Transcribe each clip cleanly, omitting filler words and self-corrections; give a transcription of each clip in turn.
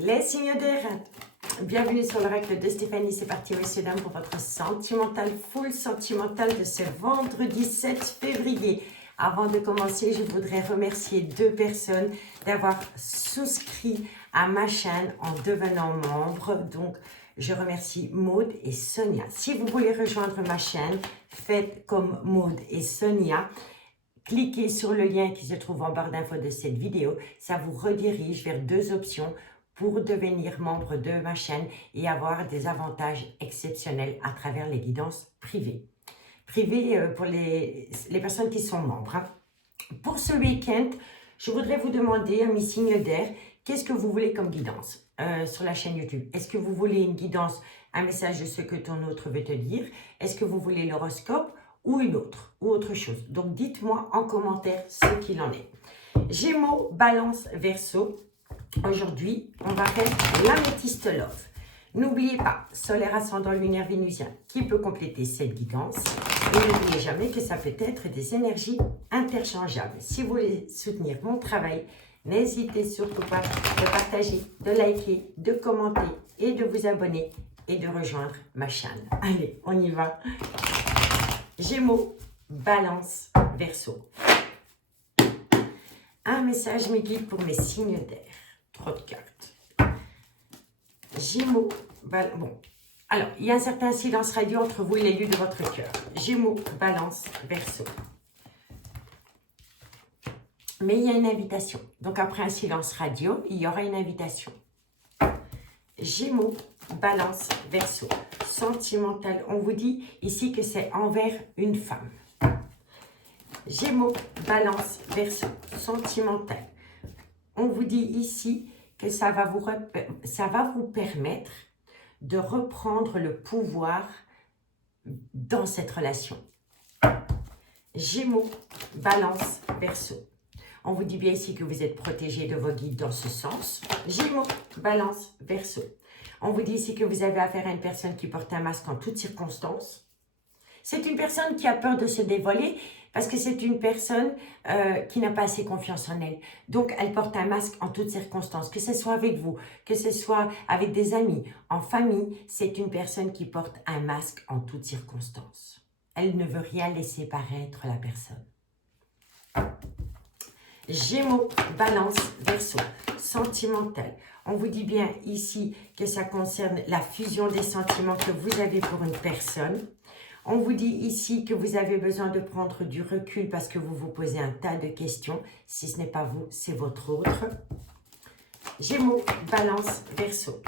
Les signes d'air, bienvenue sur l'oracle de Stéphanie. C'est parti, messieurs, dames, pour votre sentimental, full sentimental de ce vendredi 7 février. Avant de commencer, je voudrais remercier deux personnes d'avoir souscrit à ma chaîne en devenant membre. Donc, je remercie Maud et Sonia. Si vous voulez rejoindre ma chaîne, faites comme Maud et Sonia. Cliquez sur le lien qui se trouve en barre d'infos de cette vidéo. Ça vous redirige vers deux options pour devenir membre de ma chaîne et avoir des avantages exceptionnels à travers les guidances privées. Privées pour les personnes qui sont membres. Hein. Pour ce week-end, je voudrais vous demander, à mes signes d'air, qu'est-ce que vous voulez comme guidance sur la chaîne YouTube? Est-ce que vous voulez une guidance, un message de ce que ton autre veut te dire? Est-ce que vous voulez l'horoscope ou une autre, ou autre chose? Donc, dites-moi en commentaire ce qu'il en est. Gémeaux, Balance, Verseau. Aujourd'hui, on va faire l'améthyste love. N'oubliez pas, solaire, ascendant, lunaire, vénusien, qui peut compléter cette guidance. Et n'oubliez jamais que ça peut être des énergies interchangeables. Si vous voulez soutenir mon travail, n'hésitez surtout pas de partager, de liker, de commenter et de vous abonner et de rejoindre ma chaîne. Allez, on y va. Gémeaux, Balance, Verseau. Un message me guide pour mes signes d'air. Trop de cartes. Gémeaux, bon. Alors, il y a un certain silence radio entre vous et l'élu de votre cœur. Gémeaux, Balance, Verseau. Mais il y a une invitation. Donc, après un silence radio, il y aura une invitation. Gémeaux, Balance, Verseau. Sentimental. On vous dit ici que c'est envers une femme. Gémeaux, Balance, Verseau. Sentimental. On vous dit ici que ça va vous permettre de reprendre le pouvoir dans cette relation. Gémeaux, Balance, Verseau. On vous dit bien ici que vous êtes protégé de vos guides dans ce sens. Gémeaux, Balance, Verseau. On vous dit ici que vous avez affaire à une personne qui porte un masque en toutes circonstances. C'est une personne qui a peur de se dévoiler parce que c'est une personne qui n'a pas assez confiance en elle. Donc, elle porte un masque en toutes circonstances, que ce soit avec vous, que ce soit avec des amis, en famille. C'est une personne qui porte un masque en toutes circonstances. Elle ne veut rien laisser paraître la personne. Gémeaux, Balance, Verseau, sentimental. On vous dit bien ici que ça concerne la fusion des sentiments que vous avez pour une personne. On vous dit ici que vous avez besoin de prendre du recul parce que vous vous posez un tas de questions. Si ce n'est pas vous, c'est votre autre. Gémeaux, Balance, Verseau.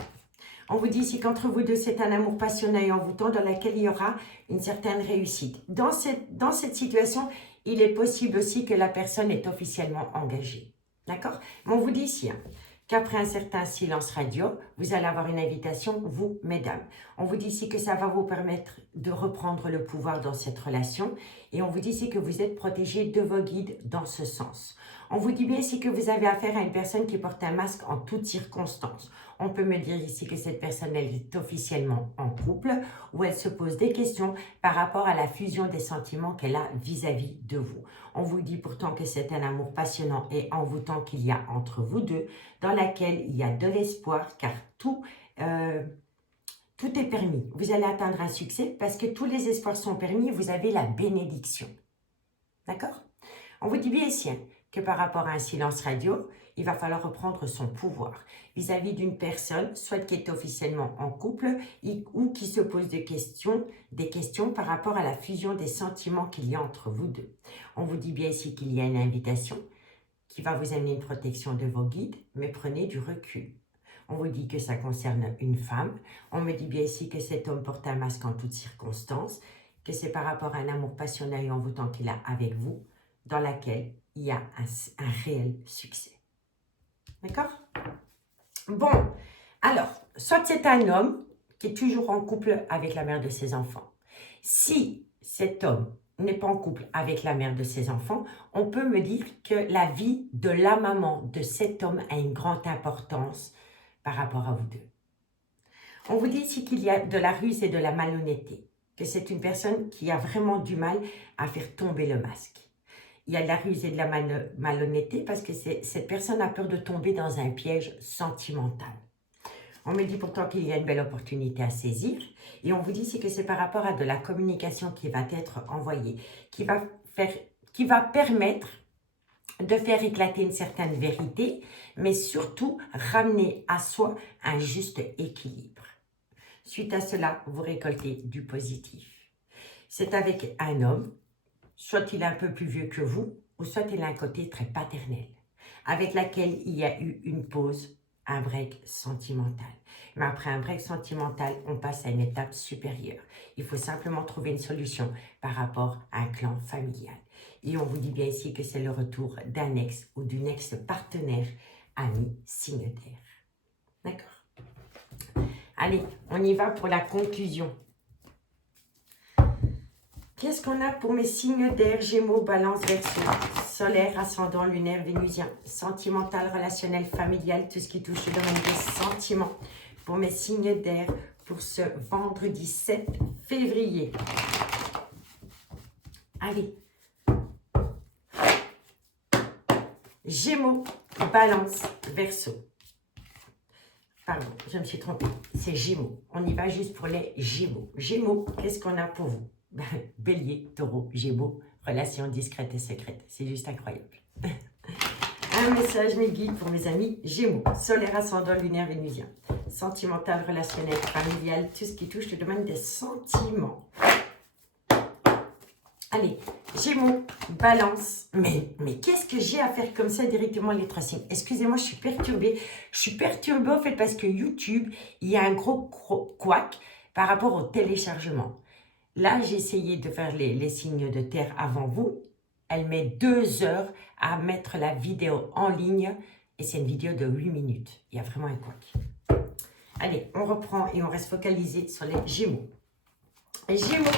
On vous dit ici qu'entre vous deux, c'est un amour passionné et envoûtant dans lequel il y aura une certaine réussite. Dans cette situation, il est possible aussi que la personne est officiellement engagée. D'accord? Mais on vous dit ici qu'après un certain silence radio, vous allez avoir une invitation, vous, mesdames. On vous dit ici que ça va vous permettre de reprendre le pouvoir dans cette relation. Et on vous dit ici que vous êtes protégé de vos guides dans ce sens. On vous dit bien ici que vous avez affaire à une personne qui porte un masque en toutes circonstances. On peut me dire ici que cette personne, elle est officiellement en couple ou elle se pose des questions par rapport à la fusion des sentiments qu'elle a vis-à-vis de vous. On vous dit pourtant que c'est un amour passionnant et envoûtant qu'il y a entre vous deux, dans laquelle il y a de l'espoir car tout est permis. Vous allez atteindre un succès parce que tous les espoirs sont permis et vous avez la bénédiction. D'accord? On vous dit bien ici que par rapport à un silence radio, il va falloir reprendre son pouvoir vis-à-vis d'une personne, soit qui est officiellement en couple ou qui se pose des questions par rapport à la fusion des sentiments qu'il y a entre vous deux. On vous dit bien ici qu'il y a une invitation qui va vous amener une protection de vos guides, mais prenez du recul. On vous dit que ça concerne une femme. On me dit bien ici que cet homme porte un masque en toutes circonstances, que c'est par rapport à un amour passionné et envoûtant qu'il a avec vous, dans laquelle il y a un réel succès. D'accord? Bon, alors, soit c'est un homme qui est toujours en couple avec la mère de ses enfants. Si cet homme n'est pas en couple avec la mère de ses enfants, on peut me dire que la vie de la maman de cet homme a une grande importance par rapport à vous deux. On vous dit ici qu'il y a de la ruse et de la malhonnêteté, que c'est une personne qui a vraiment du mal à faire tomber le masque. Il y a de la ruse et de la malhonnêteté parce que cette personne a peur de tomber dans un piège sentimental. On me dit pourtant qu'il y a une belle opportunité à saisir. Et on vous dit ici que c'est par rapport à de la communication qui va être envoyée, qui va permettre de faire éclater une certaine vérité, mais surtout ramener à soi un juste équilibre. Suite à cela, vous récoltez du positif. C'est avec un homme, soit il est un peu plus vieux que vous, ou soit il a un côté très paternel, avec laquelle il y a eu une pause, un break sentimental. Mais après un break sentimental, on passe à une étape supérieure. Il faut simplement trouver une solution par rapport à un clan familial. Et on vous dit bien ici que c'est le retour d'un ex ou d'une ex-partenaire, ami, signe d'air. D'accord? Allez, on y va pour la conclusion. Qu'est-ce qu'on a pour mes signes d'air, Gémeaux, Balance, Verseau, solaire, ascendant, lunaire, vénusien, sentimental, relationnel, familial, tout ce qui touche le domaine des sentiments. Pour mes signes d'air, pour ce vendredi 7 février. Allez. Gémeaux, Balance, Verseau. Pardon, je me suis trompée. C'est Gémeaux. On y va juste pour les Gémeaux. Gémeaux, qu'est-ce qu'on a pour vous? Bélier, Taureau, Gémeaux, relation discrète et secrète. C'est juste incroyable. Un message, mes guides, pour mes amis Gémeaux, solaire, ascendant, lunaire, vénusien, sentimental, relationnel, familial, tout ce qui touche le domaine des sentiments. Allez, Gémeaux, Balance. Mais qu'est-ce que j'ai à faire comme ça directement les trois signes? Excusez-moi, je suis perturbée. Je suis perturbée en fait parce que YouTube, il y a un gros couac par rapport au téléchargement. Là, j'ai essayé de faire les signes de terre avant vous. Elle met 2 heures à mettre la vidéo en ligne. Et c'est une vidéo de 8 minutes. Il y a vraiment un couac. Allez, on reprend et on reste focalisé sur les Gémeaux. Gémeaux.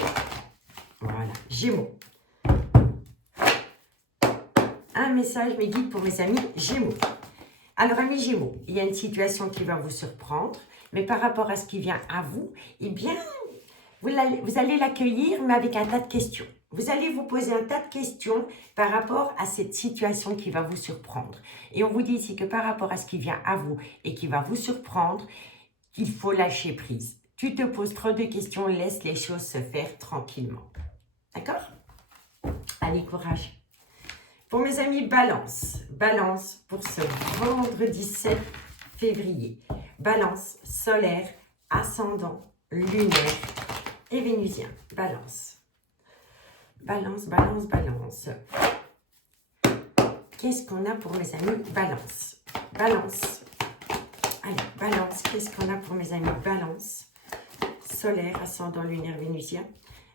Voilà, Gémeaux. Un message, mes guides, pour mes amis Gémeaux. Alors, amis Gémeaux, il y a une situation qui va vous surprendre. Mais par rapport à ce qui vient à vous, eh bien, vous allez l'accueillir, mais avec un tas de questions. Vous allez vous poser un tas de questions par rapport à cette situation qui va vous surprendre. Et on vous dit ici que par rapport à ce qui vient à vous et qui va vous surprendre, il faut lâcher prise. Tu te poses trop de questions, laisse les choses se faire tranquillement. D'accord? Allez, courage. Pour mes amis Balance, Balance pour ce vendredi 7 février. Balance, solaire, ascendant, lunaire et vénusien. Balance. Balance, Balance, Balance. Qu'est-ce qu'on a pour mes amis Balance? Balance. Allez, Balance. Qu'est-ce qu'on a pour mes amis Balance? Solaire, ascendant, lunaire, vénusien.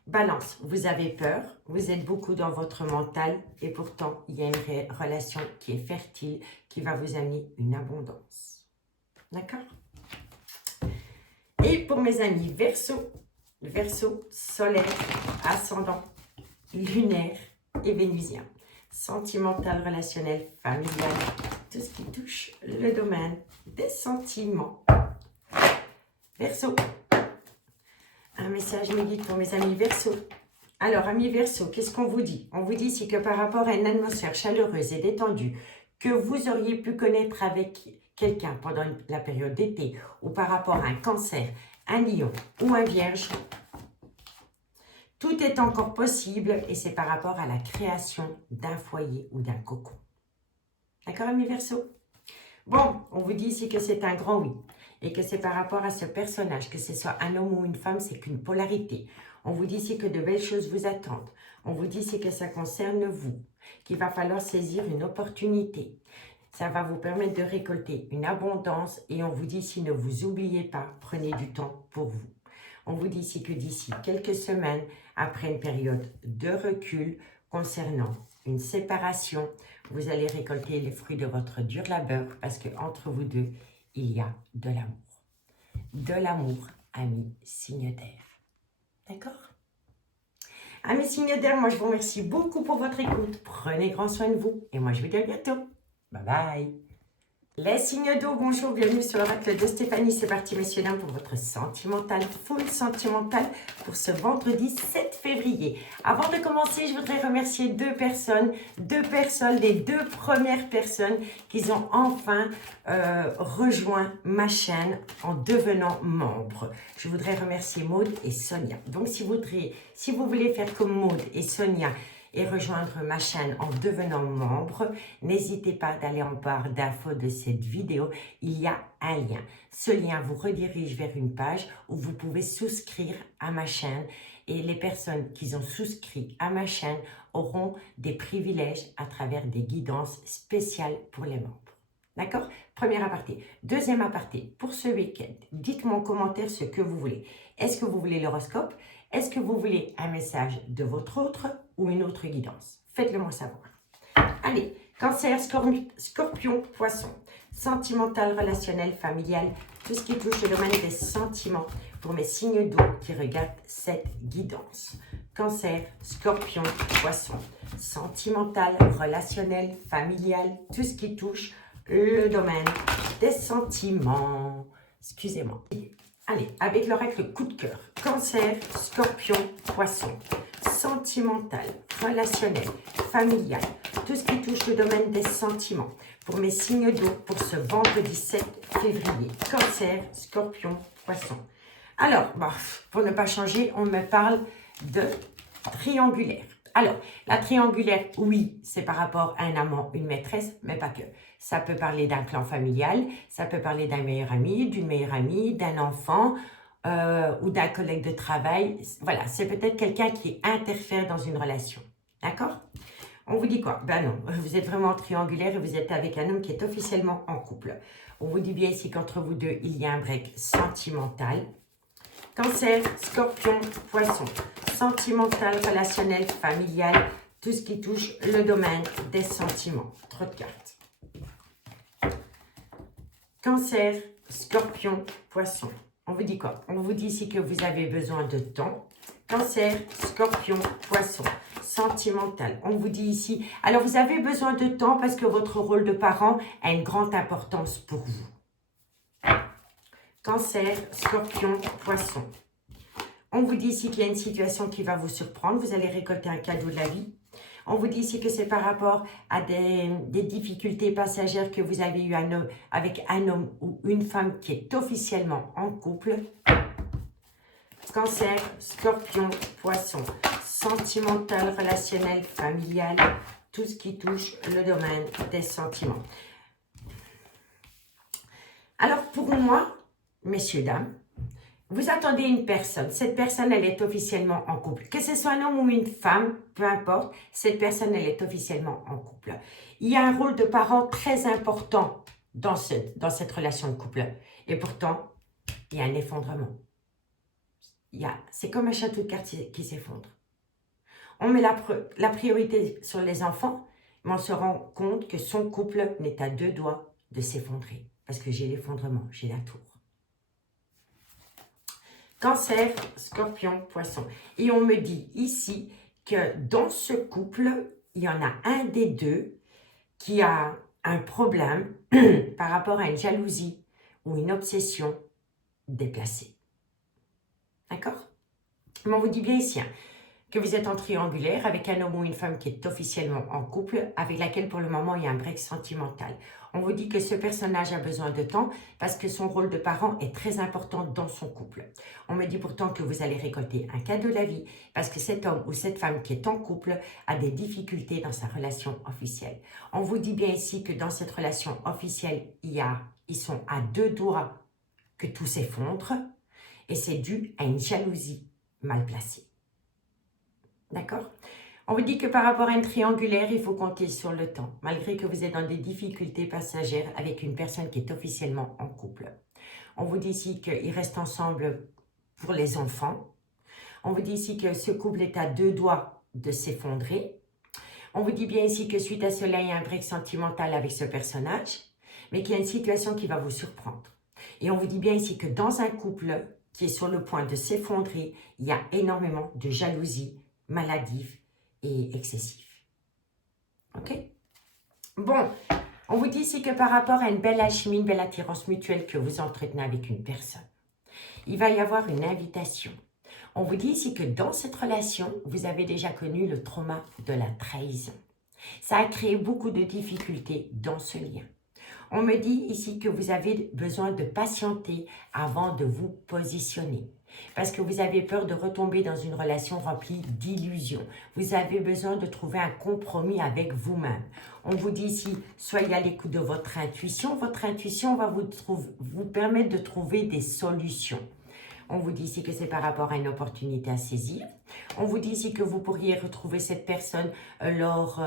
Balance, vous avez peur, vous êtes beaucoup dans votre mental et pourtant, il y a une relation qui est fertile, qui va vous amener une abondance. D'accord? Et pour mes amis Verseau, Verseau, solaire, ascendant, lunaire et vénusien. Sentimental, relationnel, familial, tout ce qui touche le domaine des sentiments. Verseau. Un message mes guides pour mes amis Verseau. Alors, amis Verseau, qu'est-ce qu'on vous dit? On vous dit ici que par rapport à une atmosphère chaleureuse et détendue que vous auriez pu connaître avec quelqu'un pendant la période d'été ou par rapport à un cancer, un lion ou un vierge, tout est encore possible et c'est par rapport à la création d'un foyer ou d'un cocon. D'accord, amis Verseau? Bon, on vous dit ici que c'est un grand oui et que c'est par rapport à ce personnage, que ce soit un homme ou une femme, c'est qu'une polarité. On vous dit ici que de belles choses vous attendent. On vous dit ici que ça concerne vous, qu'il va falloir saisir une opportunité. Ça va vous permettre de récolter une abondance et on vous dit ici, ne vous oubliez pas, prenez du temps pour vous. On vous dit ici que d'ici quelques semaines, après une période de recul concernant une séparation, vous allez récolter les fruits de votre dur labeur parce qu'entre vous deux, il y a de l'amour. De l'amour, amis signe d'air. D'accord? Amis signe d'air, moi je vous remercie beaucoup pour votre écoute. Prenez grand soin de vous et moi je vous dis à bientôt. Bye bye. Les signes d'eau, bonjour, bienvenue sur l'oracle de Stéphanie. C'est parti, messieurs, dames, pour votre sentimental, full sentimental pour ce vendredi 7 février. Avant de commencer, je voudrais remercier deux personnes, les deux premières personnes qui ont enfin rejoint ma chaîne en devenant membres. Je voudrais remercier Maude et Sonia. Donc, si vous voulez faire comme Maude et Sonia, et rejoindre ma chaîne en devenant membre, n'hésitez pas d'aller en barre d'infos de cette vidéo, il y a un lien. Ce lien vous redirige vers une page où vous pouvez souscrire à ma chaîne et les personnes qui ont souscrit à ma chaîne auront des privilèges à travers des guidances spéciales pour les membres. D'accord? Premier aparté. Deuxième aparté, pour ce week-end, dites-moi en commentaire ce que vous voulez. Est-ce que vous voulez l'horoscope? Est-ce que vous voulez un message de votre autre ou une autre guidance? Faites-le moi savoir. Allez, Cancer, Scorpion, Poisson, sentimental, relationnel, familial, tout ce qui touche le domaine des sentiments pour mes signes d'eau qui regardent cette guidance. Cancer, Scorpion, Poisson, sentimental, relationnel, familial, tout ce qui touche le domaine des sentiments. Excusez-moi. Allez, avec l'oracle coup de cœur. Cancer, Scorpion, Poisson, sentimental, relationnel, familial, tout ce qui touche le domaine des sentiments. Pour mes signes d'eau pour ce vendredi 7 février. Cancer, Scorpion, Poisson. Alors, pour ne pas changer, on me parle de triangulaire. Alors, la triangulaire, oui, c'est par rapport à un amant, une maîtresse, mais pas que. Ça peut parler d'un clan familial, ça peut parler d'un meilleur ami, d'une meilleure amie, d'un enfant ou d'un collègue de travail. Voilà, c'est peut-être quelqu'un qui interfère dans une relation. D'accord? On vous dit quoi? Ben non, vous êtes vraiment triangulaire et vous êtes avec un homme qui est officiellement en couple. On vous dit bien ici qu'entre vous deux, il y a un break sentimental. Cancer, Scorpion, Poisson, sentimental, relationnel, familial, tout ce qui touche le domaine des sentiments. Trop de cartes. Cancer, Scorpion, Poisson. On vous dit quoi? On vous dit ici que vous avez besoin de temps. Cancer, Scorpion, Poisson, sentimental. On vous dit ici, alors vous avez besoin de temps parce que votre rôle de parent a une grande importance pour vous. Cancer, Scorpion, Poisson. On vous dit ici qu'il y a une situation qui va vous surprendre. Vous allez récolter un cadeau de la vie. On vous dit ici que c'est par rapport à des difficultés passagères que vous avez eues avec un homme ou une femme qui est officiellement en couple. Cancer, Scorpion, Poisson, sentimental, relationnel, familial, tout ce qui touche le domaine des sentiments. Alors pour moi, messieurs, dames, vous attendez une personne. Cette personne, elle est officiellement en couple. Que ce soit un homme ou une femme, peu importe, cette personne, elle est officiellement en couple. Il y a un rôle de parent très important dans cette relation de couple. Et pourtant, il y a un effondrement. C'est comme un château de cartes qui s'effondre. On met la priorité sur les enfants, mais on se rend compte que son couple n'est à deux doigts de s'effondrer. Parce que j'ai l'effondrement, j'ai la tour. Cancer, Scorpion, Poisson. Et on me dit ici que dans ce couple, il y en a un des deux qui a un problème par rapport à une jalousie ou une obsession déplacée. D'accord? Mais on vous dit bien ici que vous êtes en triangulaire avec un homme ou une femme qui est officiellement en couple, avec laquelle pour le moment il y a un break sentimental. On vous dit que ce personnage a besoin de temps parce que son rôle de parent est très important dans son couple. On me dit pourtant que vous allez récolter un cadeau de la vie parce que cet homme ou cette femme qui est en couple a des difficultés dans sa relation officielle. On vous dit bien ici que dans cette relation officielle, ils sont à deux doigts que tout s'effondre et c'est dû à une jalousie mal placée. D'accord? On vous dit que par rapport à une triangulaire, il faut compter sur le temps, malgré que vous êtes dans des difficultés passagères avec une personne qui est officiellement en couple. On vous dit ici qu'ils restent ensemble pour les enfants. On vous dit ici que ce couple est à deux doigts de s'effondrer. On vous dit bien ici que suite à cela, il y a un break sentimental avec ce personnage, mais qu'il y a une situation qui va vous surprendre. Et on vous dit bien ici que dans un couple qui est sur le point de s'effondrer, il y a énormément de jalousie maladive et excessif. Ok? Bon, On vous dit ici que par rapport à une belle alchimie, une belle attirance mutuelle que vous entretenez avec une personne, il va y avoir une invitation. On vous dit ici que dans cette relation, vous avez déjà connu le trauma de la trahison. Ça a créé beaucoup de difficultés dans ce lien. On me dit ici que vous avez besoin de patienter avant de vous positionner. Parce que vous avez peur de retomber dans une relation remplie d'illusions. Vous avez besoin de trouver un compromis avec vous-même. On vous dit ici, soyez à l'écoute de votre intuition. Votre intuition va vous permettre de trouver des solutions. On vous dit ici que c'est par rapport à une opportunité à saisir. On vous dit ici que vous pourriez retrouver cette personne lors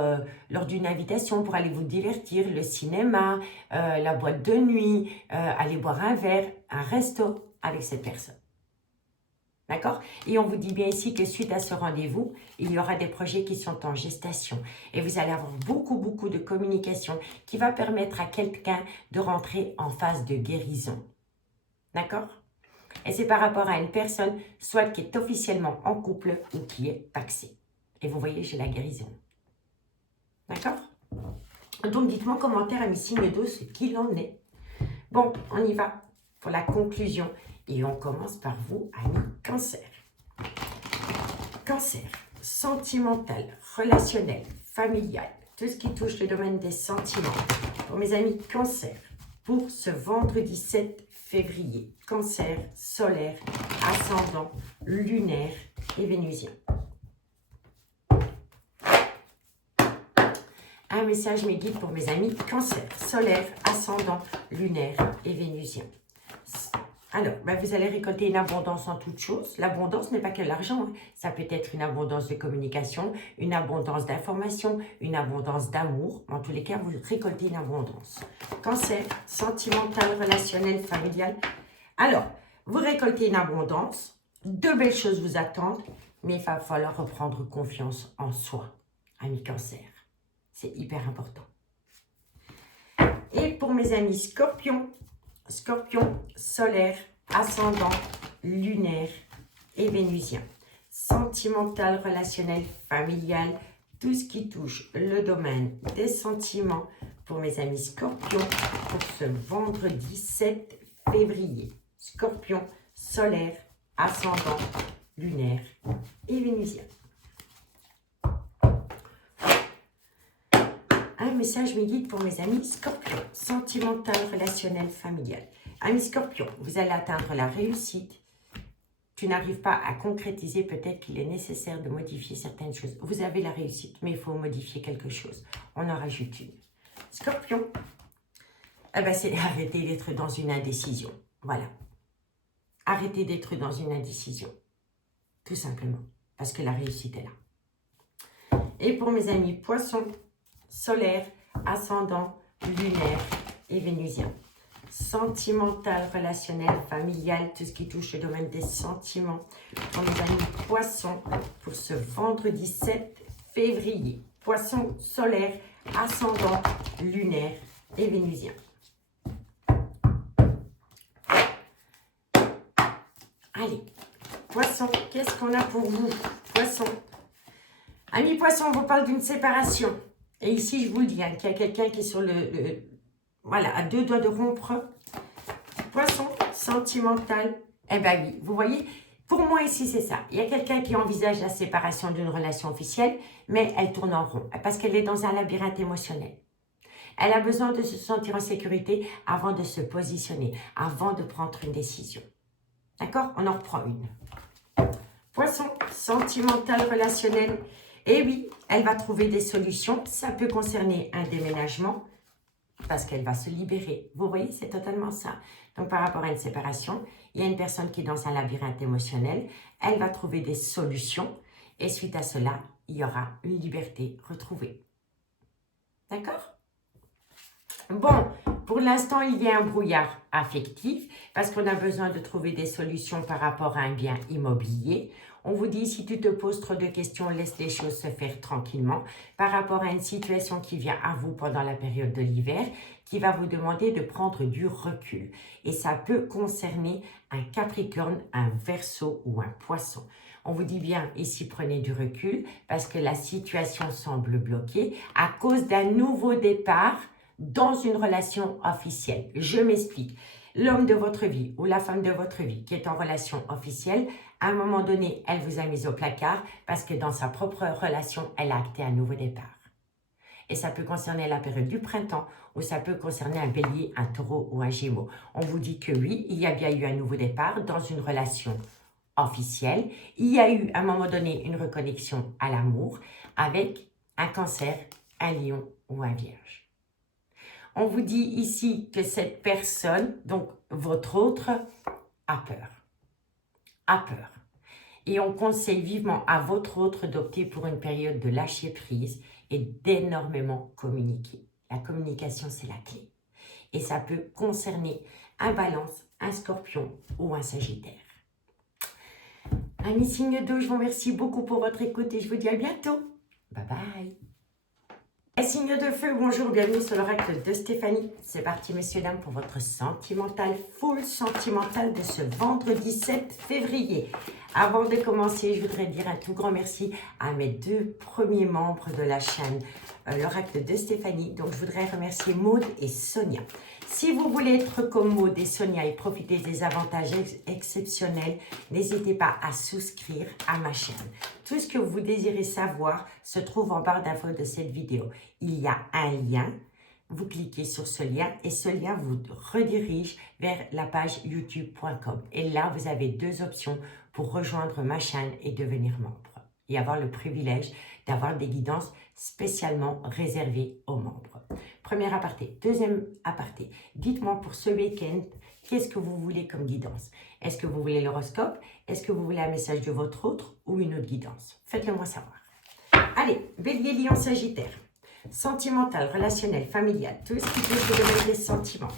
d'une invitation pour aller vous divertir, le cinéma, la boîte de nuit, aller boire un verre, un resto avec cette personne. D'accord? Et on vous dit bien ici que suite à ce rendez-vous, il y aura des projets qui sont en gestation. Et vous allez avoir beaucoup de communication qui va permettre à quelqu'un de rentrer en phase de guérison. D'accord? Et c'est par rapport à une personne, soit qui est officiellement en couple ou qui est paxée. Et vous voyez, j'ai la guérison. D'accord? Donc, dites-moi en commentaire, amis signes d'eau, ce qu'il en est. Bon, on y va pour la conclusion. Et on commence par vous, amis Cancer. Cancer, sentimental, relationnel, familial, tout ce qui touche le domaine des sentiments. Pour mes amis Cancer, pour ce vendredi 7 février, Cancer, solaire, ascendant, lunaire et vénusien. Un message me guide pour mes amis Cancer, solaire, ascendant, lunaire et vénusien. Alors, vous allez récolter une abondance en toutes choses. L'abondance n'est pas que l'argent. Hein. Ça peut être une abondance de communication, une abondance d'information, une abondance d'amour. En tous les cas, vous récoltez une abondance. Cancer, sentimental, relationnel, familial. Alors, vous récoltez une abondance. De belles choses vous attendent. Mais il va falloir reprendre confiance en soi, amis Cancer. C'est hyper important. Et pour mes amis Scorpion, Scorpion, solaire, ascendant, lunaire et vénusien. Sentimental, relationnel, familial, tout ce qui touche le domaine des sentiments pour mes amis Scorpion pour ce vendredi 7 février. Scorpion, solaire, ascendant, lunaire et vénusien. Un message me guide pour mes amis Scorpion, sentimental, relationnel, familial. Amis Scorpion, vous allez atteindre la réussite. Tu n'arrives pas à concrétiser, peut-être qu'il est nécessaire de modifier certaines choses. Vous avez la réussite, mais il faut modifier quelque chose. On en rajoute une. Scorpion, c'est arrêter d'être dans une indécision. Voilà. Arrêtez d'être dans une indécision. Tout simplement. Parce que la réussite est là. Et pour mes amis Poissons, solaire, ascendant, lunaire et vénusien. Sentimental, relationnel, familial, tout ce qui touche le domaine des sentiments. Pour mes amis Poissons, pour ce vendredi 7 février. Poissons, solaire, ascendant, lunaire et vénusien. Allez, Poissons, qu'est-ce qu'on a pour vous? Poissons. Amis Poissons, on vous parle d'une séparation. Et ici, je vous le dis, qu'il y a quelqu'un qui est sur voilà, à 2 doigts de rompre. Poisson, sentimental. Eh bien oui, vous voyez, pour moi ici, c'est ça. Il y a quelqu'un qui envisage la séparation d'une relation officielle, mais elle tourne en rond parce qu'elle est dans un labyrinthe émotionnel. Elle a besoin de se sentir en sécurité avant de se positionner, avant de prendre une décision. D'accord? On en reprend une. Poisson, sentimental, relationnel. Et oui, elle va trouver des solutions. Ça peut concerner un déménagement parce qu'elle va se libérer. Vous voyez, c'est totalement ça. Donc, par rapport à une séparation, il y a une personne qui est dans un labyrinthe émotionnel. Elle va trouver des solutions. Et suite à cela, il y aura une liberté retrouvée. D'accord? Bon, pour l'instant, il y a un brouillard affectif parce qu'on a besoin de trouver des solutions par rapport à un bien immobilier. On vous dit, si tu te poses trop de questions, laisse les choses se faire tranquillement par rapport à une situation qui vient à vous pendant la période de l'hiver, qui va vous demander de prendre du recul. Et ça peut concerner un Capricorne, un Verseau ou un Poisson. On vous dit bien, ici, prenez du recul parce que la situation semble bloquée à cause d'un nouveau départ dans une relation officielle. Je m'explique. L'homme de votre vie ou la femme de votre vie qui est en relation officielle, à un moment donné, elle vous a mis au placard parce que dans sa propre relation, elle a acté un nouveau départ. Et ça peut concerner la période du printemps ou ça peut concerner un bélier, un taureau ou un gémeau. On vous dit que oui, il y a bien eu un nouveau départ dans une relation officielle. Il y a eu à un moment donné une reconnexion à l'amour avec un cancer, un lion ou un vierge. On vous dit ici que cette personne, donc votre autre, a peur. A peur. Et on conseille vivement à votre autre d'opter pour une période de lâcher prise et d'énormément communiquer. La communication, c'est la clé. Et ça peut concerner un balance, un scorpion ou un sagittaire. Amis signe d'eau, je vous remercie beaucoup pour votre écoute et je vous dis à bientôt. Bye bye. Et signe de feu, bonjour, bienvenue sur l'oracle de Stéphanie. C'est parti, messieurs, dames, pour votre sentimental, full sentimental de ce vendredi 7 février. Avant de commencer, je voudrais dire un tout grand merci à mes 2 premiers membres de la chaîne, l'oracle de Stéphanie. Donc, je voudrais remercier Maud et Sonia. Si vous voulez être comme Maud et Sonia et profiter des avantages exceptionnels, n'hésitez pas à souscrire à ma chaîne. Tout ce que vous désirez savoir se trouve en barre d'infos de cette vidéo. Il y a un lien, vous cliquez sur ce lien et ce lien vous redirige vers la page youtube.com. Et là, vous avez 2 options pour rejoindre ma chaîne et devenir membre. Et avoir le privilège d'avoir des guidances spécialement réservées aux membres. Premier aparté. Deuxième aparté. Dites-moi pour ce week-end, qu'est-ce que vous voulez comme guidance? Est-ce que vous voulez l'horoscope? Est-ce que vous voulez un message de votre autre ou une autre guidance? Faites-le moi savoir. Allez, Bélier, Lion, Sagittaire. Sentimental, relationnel, familial, tout ce qui peut se donner des sentiments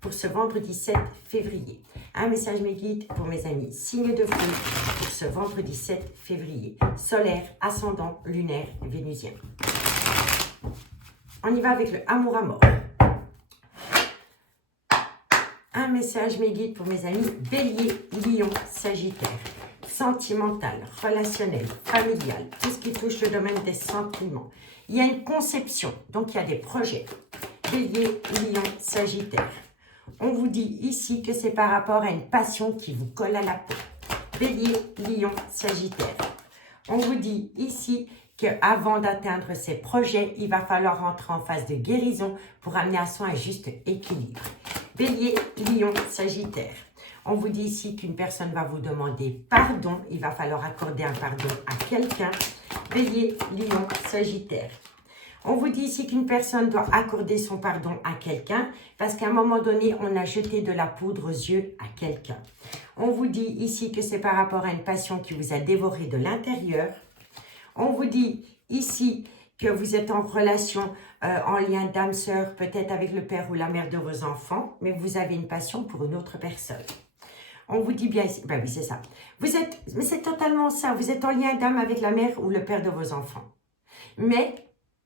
pour ce vendredi 7 février. Un message mes guides pour mes amis. Signe de feu pour ce vendredi 7 février. Solaire, ascendant, lunaire, vénusien. On y va avec le amour à mort. Un message mes guides pour mes amis. Bélier, Lion, Sagittaire. Sentimental, relationnel, familial, tout ce qui touche le domaine des sentiments. Il y a une conception, donc il y a des projets. Bélier, Lion, Sagittaire. On vous dit ici que c'est par rapport à une passion qui vous colle à la peau. Bélier, Lion, Sagittaire. On vous dit ici qu'avant d'atteindre ces projets, il va falloir rentrer en phase de guérison pour amener à soi un juste équilibre. Bélier, Lion, Sagittaire. On vous dit ici qu'une personne va vous demander pardon. Il va falloir accorder un pardon à quelqu'un. Bélier, Lion, Sagittaire. On vous dit ici qu'une personne doit accorder son pardon à quelqu'un parce qu'à un moment donné, on a jeté de la poudre aux yeux à quelqu'un. On vous dit ici que c'est par rapport à une passion qui vous a dévoré de l'intérieur. On vous dit ici que vous êtes en relation, en lien d'âme sœur, peut-être avec le père ou la mère de vos enfants, mais vous avez une passion pour une autre personne. On vous dit bien ici, ben oui c'est ça, mais c'est totalement ça, vous êtes en lien d'âme avec la mère ou le père de vos enfants. Mais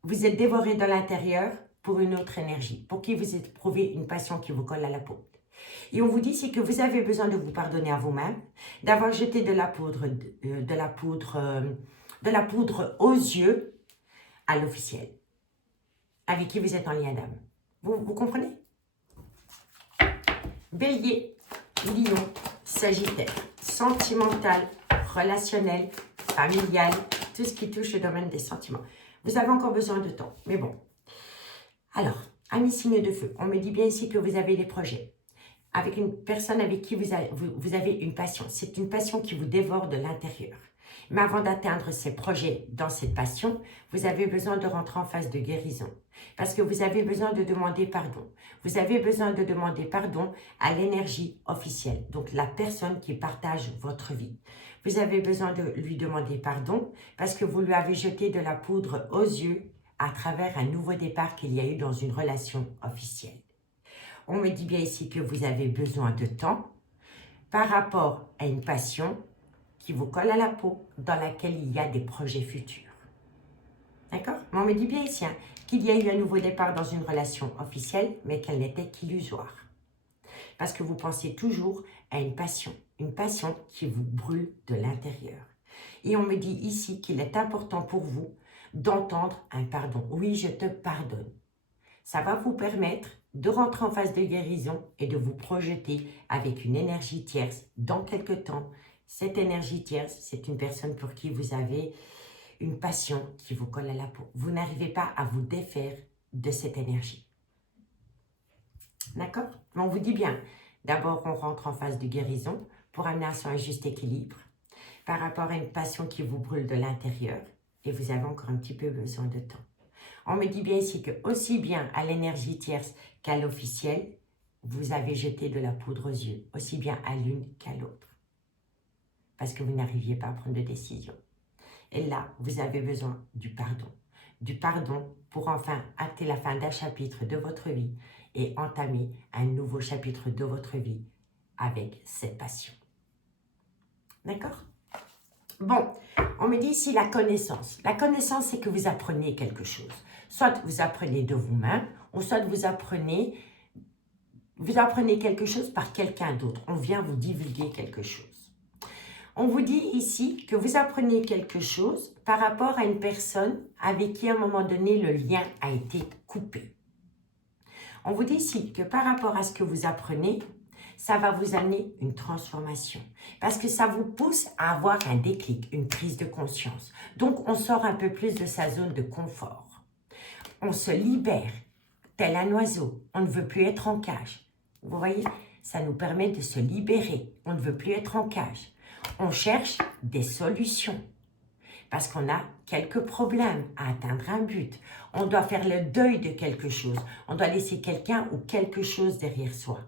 vous êtes dévoré de l'intérieur pour une autre énergie, pour qui vous éprouvez une passion qui vous colle à la peau. Et on vous dit ici que vous avez besoin de vous pardonner à vous-même, d'avoir jeté de la poudre aux yeux à l'officiel, avec qui vous êtes en lien d'âme. Vous comprenez? Bélier, Lion, Sagittaire, sentimental, relationnel, familial, tout ce qui touche le domaine des sentiments. Vous avez encore besoin de temps, mais bon. Alors, amis signe de feu, on me dit bien ici que vous avez des projets avec une personne avec qui vous avez une passion. C'est une passion qui vous dévore de l'intérieur. Mais avant d'atteindre ces projets dans cette passion, vous avez besoin de rentrer en phase de guérison. Parce que vous avez besoin de demander pardon. Vous avez besoin de demander pardon à l'énergie officielle, donc la personne qui partage votre vie. Vous avez besoin de lui demander pardon parce que vous lui avez jeté de la poudre aux yeux à travers un nouveau départ qu'il y a eu dans une relation officielle. On me dit bien ici que vous avez besoin de temps par rapport à une passion qui vous colle à la peau, dans laquelle il y a des projets futurs. D'accord? Mais on me dit bien ici qu'il y a eu un nouveau départ dans une relation officielle, mais qu'elle n'était qu'illusoire. Parce que vous pensez toujours à une passion qui vous brûle de l'intérieur. Et on me dit ici qu'il est important pour vous d'entendre un pardon. Oui, je te pardonne. Ça va vous permettre de rentrer en phase de guérison et de vous projeter avec une énergie tierce dans quelque temps. Cette énergie tierce, c'est une personne pour qui vous avez une passion qui vous colle à la peau. Vous n'arrivez pas à vous défaire de cette énergie. D'accord? On vous dit bien, d'abord on rentre en phase de guérison pour amener à un juste équilibre par rapport à une passion qui vous brûle de l'intérieur et vous avez encore un petit peu besoin de temps. On me dit bien ici que aussi bien à l'énergie tierce qu'à l'officiel, vous avez jeté de la poudre aux yeux, aussi bien à l'une qu'à l'autre, parce que vous n'arriviez pas à prendre de décision. Et là, vous avez besoin du pardon pour enfin acter la fin d'un chapitre de votre vie et entamer un nouveau chapitre de votre vie avec cette passion. D'accord? Bon, on me dit ici la connaissance. La connaissance, c'est que vous apprenez quelque chose. Soit vous apprenez de vous-même, ou soit vous apprenez quelque chose par quelqu'un d'autre. On vient vous divulguer quelque chose. On vous dit ici que vous apprenez quelque chose par rapport à une personne avec qui à un moment donné le lien a été coupé. On vous dit ici que par rapport à ce que vous apprenez, ça va vous amener une transformation. Parce que ça vous pousse à avoir un déclic, une prise de conscience. Donc, on sort un peu plus de sa zone de confort. On se libère, tel un oiseau. On ne veut plus être en cage. Vous voyez, ça nous permet de se libérer. On ne veut plus être en cage. On cherche des solutions. Parce qu'on a quelques problèmes à atteindre un but. On doit faire le deuil de quelque chose. On doit laisser quelqu'un ou quelque chose derrière soi.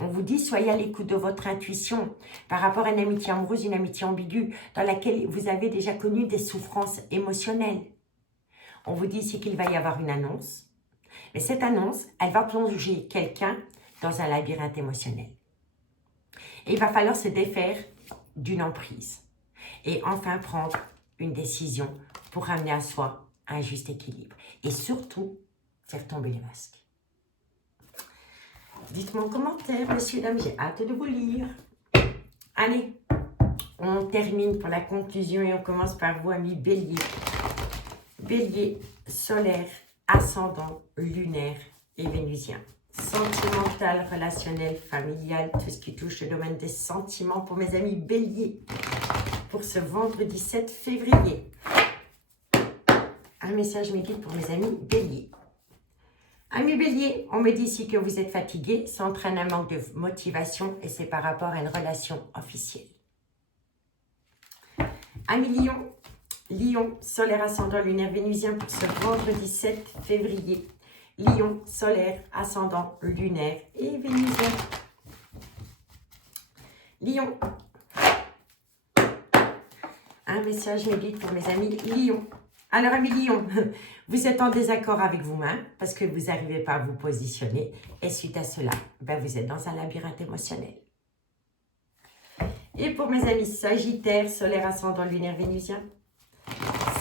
On vous dit, soyez à l'écoute de votre intuition par rapport à une amitié amoureuse, une amitié ambiguë, dans laquelle vous avez déjà connu des souffrances émotionnelles. On vous dit ici qu'il va y avoir une annonce. Mais cette annonce, elle va plonger quelqu'un dans un labyrinthe émotionnel. Et il va falloir se défaire d'une emprise. Et enfin prendre une décision pour ramener à soi un juste équilibre. Et surtout, faire tomber les masques. Dites-moi en commentaire, messieurs, dames, j'ai hâte de vous lire. Allez, on termine pour la conclusion et on commence par vous, amis Bélier. Bélier, solaire, ascendant, lunaire et vénusien. Sentimental, relationnel, familial, tout ce qui touche le domaine des sentiments pour mes amis Bélier. Pour ce vendredi 7 février. Un message me guide pour mes amis Bélier. Amis Bélier, on me dit ici que vous êtes fatigué, ça entraîne un manque de motivation et c'est par rapport à une relation officielle. Amis Lion, Lion, solaire, ascendant, lunaire, vénusien pour ce vendredi 7 février. Lion, solaire, ascendant, lunaire et vénusien. Lion. Un message me guide pour mes amis Lion. Alors, amis Lion, vous êtes en désaccord avec vous-même parce que vous n'arrivez pas à vous positionner. Et suite à cela, vous êtes dans un labyrinthe émotionnel. Et pour mes amis Sagittaire, solaire, ascendant, lunaire, vénusien.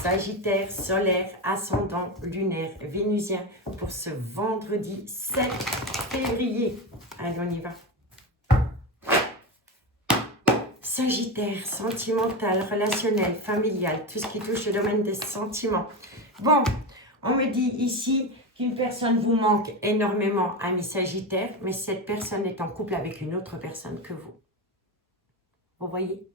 Sagittaire, solaire, ascendant, lunaire, vénusien pour ce vendredi 7 février. Allez, on y va. Sagittaire, sentimental, relationnel, familial, tout ce qui touche le domaine des sentiments. Bon, on me dit ici qu'une personne vous manque énormément, ami Sagittaire, mais cette personne est en couple avec une autre personne que vous. Vous voyez?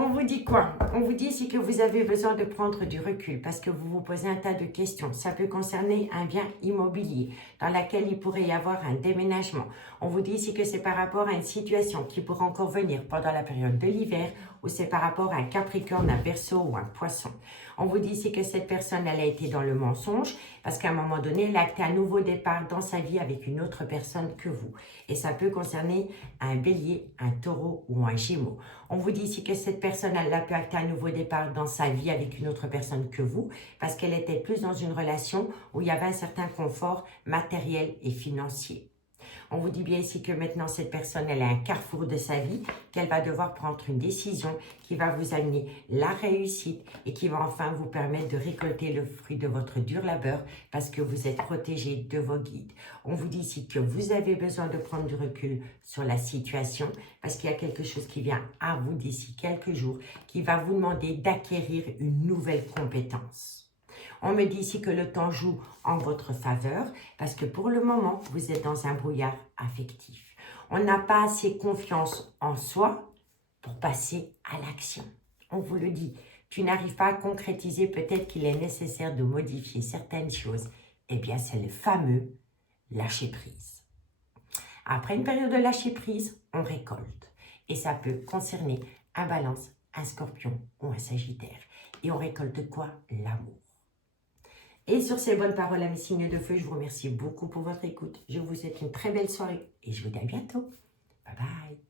On vous dit quoi? On vous dit ici que vous avez besoin de prendre du recul parce que vous vous posez un tas de questions. Ça peut concerner un bien immobilier dans lequel il pourrait y avoir un déménagement. On vous dit ici que c'est par rapport à une situation qui pourrait encore venir pendant la période de l'hiver ou c'est par rapport à un Capricorne, un Verseau ou un Poisson. On vous dit ici que cette personne, elle a été dans le mensonge parce qu'à un moment donné, elle a acté un nouveau départ dans sa vie avec une autre personne que vous. Et ça peut concerner un Bélier, un Taureau ou un Gémeaux. On vous dit ici que cette personne, elle a pu acter un nouveau départ dans sa vie avec une autre personne que vous parce qu'elle était plus dans une relation où il y avait un certain confort matériel et financier. On vous dit bien ici que maintenant, cette personne, elle a un carrefour de sa vie, qu'elle va devoir prendre une décision qui va vous amener la réussite et qui va enfin vous permettre de récolter le fruit de votre dur labeur parce que vous êtes protégé de vos guides. On vous dit ici que vous avez besoin de prendre du recul sur la situation parce qu'il y a quelque chose qui vient à vous d'ici quelques jours qui va vous demander d'acquérir une nouvelle compétence. On me dit ici que le temps joue en votre faveur parce que pour le moment, vous êtes dans un brouillard affectif. On n'a pas assez confiance en soi pour passer à l'action. On vous le dit, tu n'arrives pas à concrétiser, peut-être qu'il est nécessaire de modifier certaines choses. Eh bien, c'est le fameux lâcher prise. Après une période de lâcher prise, on récolte. Et ça peut concerner un Balance, un Scorpion ou un Sagittaire. Et on récolte quoi? L'amour. Et sur ces bonnes paroles à mes signes de feu, je vous remercie beaucoup pour votre écoute. Je vous souhaite une très belle soirée et je vous dis à bientôt. Bye bye.